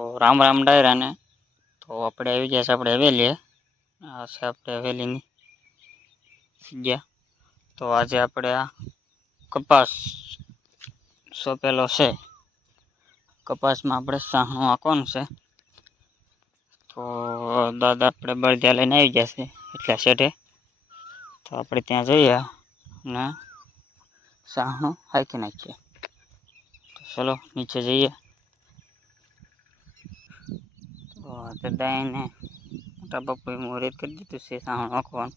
તો રામ રામ ડાયરાને તો આપણે આવી ગયા છે આપણે હવેલીએ આ છે આપણે હવેલીની જગ્યા તો આજે આપણે આ કપાસ સોંપેલો છે કપાસમાં આપણે સાહણું આંકવાનું છે તો દાદા આપણે બળદિયા લઈને આવી ગયા છે એટલા શેઠે તો આપણે ત્યાં જઈએ ને સાહણું હાંકી નાખીએ તો ચલો નીચે જઈએ તો દાઈને મોટા બાપુએ મુહૂર્ત કરી દીધું છે સાવણ ઓખવાનું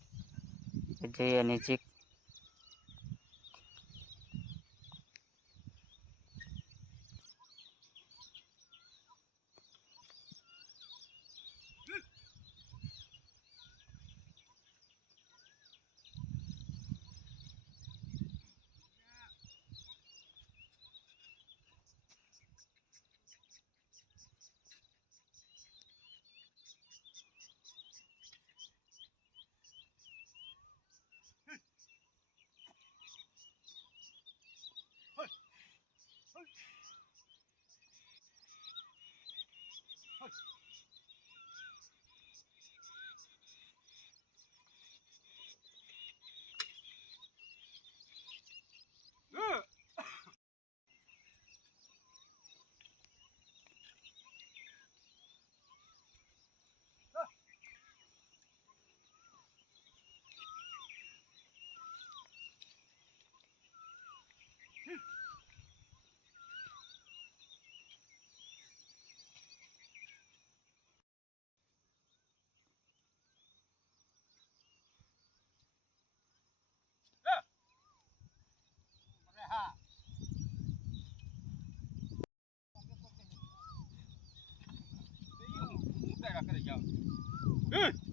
જઈ અને જે arkadaş yavrum. Hı!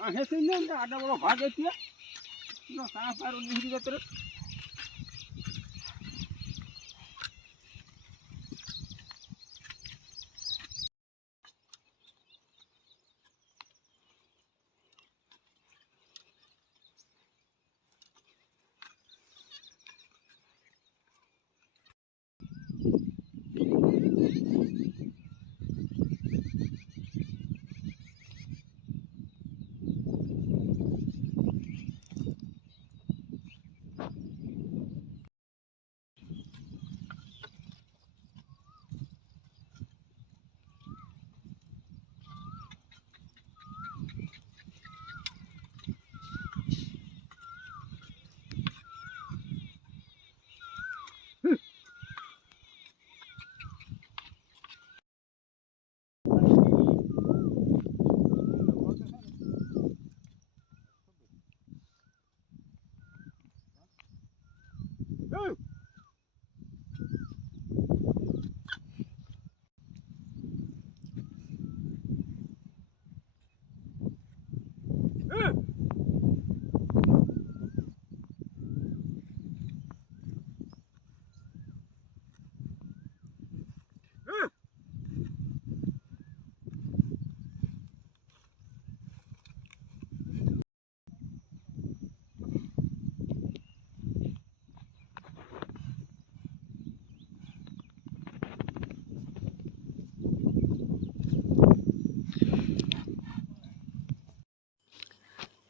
અહીં આડા બોલો ભાગ હતી સાફ સારું નીકળી જતો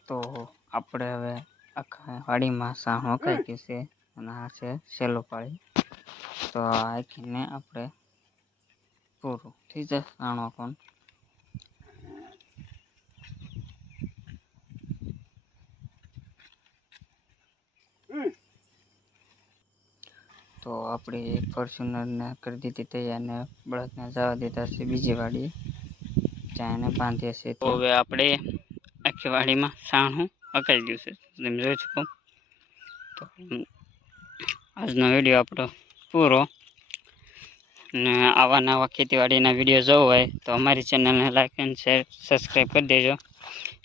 તો આપણે હવે આખા વાડીમાં સાણું અકાઈ ગયું છે અને આ છે સેલો પાળી તો આ આખીને આપણે પૂરું થઈ જશે સાણો પણ તો આપણે ફોર્ચ્યુનરને કરી દીધી તૈયાર ને બળદને જવા દીધા છે બીજી વાડી જ્યાં એને બાંધીએ છીએ તો હવે આપણે આખી વાડીમાં સાણું અકાઈ ગયું છે. તમે જોઈ શકો. તો આજનો વીડિયો આપણો પૂરો. ને આવા નવા ખેતીવાડીના વીડિયો જોવો હોય તો અમારી ચેનલને લાઇક એન્ડ શેર, સબસ્ક્રાઈબ કરી દેજો.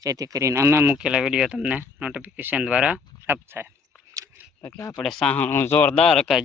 જેથી કરીને અમે મૂકેલા વીડિયો તમને નોટિફિકેશન દ્વારા પ્રાપ્ત થાય. બાકી આપણે સાહણું જોરદાર છે.